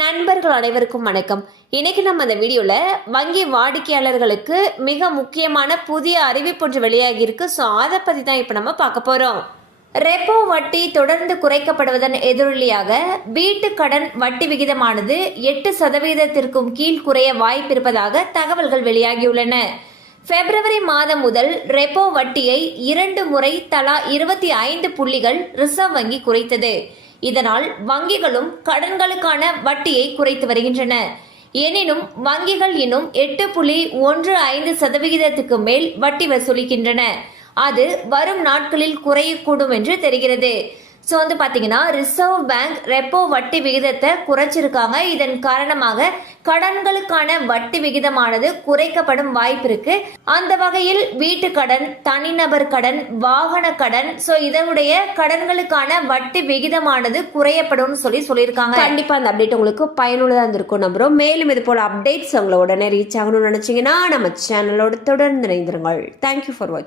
நண்பர்கள் அனைவருக்கும் வணக்கம். இன்னைக்கு நம்ம அந்த வீடியோல வங்கி வாடிக்கையாளர்களுக்கு மிக முக்கியமான புதிய அறிவிப்பு ஒன்று வெளியாகி இருக்கு. ஸோ அதை பத்தி தான் இப்ப நம்ம பார்க்க போறோம். ரெப்போ வட்டி தொடர்ந்து குறைக்கப்படுவதன் எதிரொலியாக வீட்டு கடன் வட்டி விகிதமானது 8% கீழ் குறைய வாய்ப்பிருப்பதாக தகவல்கள் வெளியாகியுள்ளன. பிப்ரவரி மாதம் முதல் ரெப்போ வட்டியை 2 முறை தலா 25 புள்ளிகள் ரிசர்வ் வங்கி குறைத்தது. இதனால் வங்கிகளும் கடன்களுக்கான வட்டியை குறைத்து வருகின்றன. எனினும் வங்கிகள் இன்னும் 8.15% மேல் வட்டி வசூலிக்கின்றன. அது வரும் நாட்களில் குறையக்கூடும் என்று தெரிகிறது. ஸோ பாத்தீங்கன்னா ரிசர்வ் பேங்க் ரெப்போ வட்டி விகிதத்தை குறைச்சிருக்காங்க. இதன் காரணமாக கடன்களுக்கான வட்டி விகிதமானது குறைக்கப்படும் வாய்ப்பு இருக்கு. அந்த வகையில் வீட்டு கடன், தனிநபர் கடன், வாகன கடன், ஸோ இதனுடைய கடன்களுக்கான வட்டி விகிதமானது குறையப்படும் சொல்லியிருக்காங்க. கண்டிப்பா அந்த அப்டேட் உங்களுக்கு பயனுள்ளதா இருந்திருக்கும் நம்புறோம். மேலும் இது போல அப்டேட்ஸ் உங்களை உடனே ரீச் ஆகணும்னு நினைச்சீங்கன்னா நம்ம சேனலோட தொடர்ந்து இணைந்திருங்கள். தேங்க்யூ ஃபார் வாட்சிங்.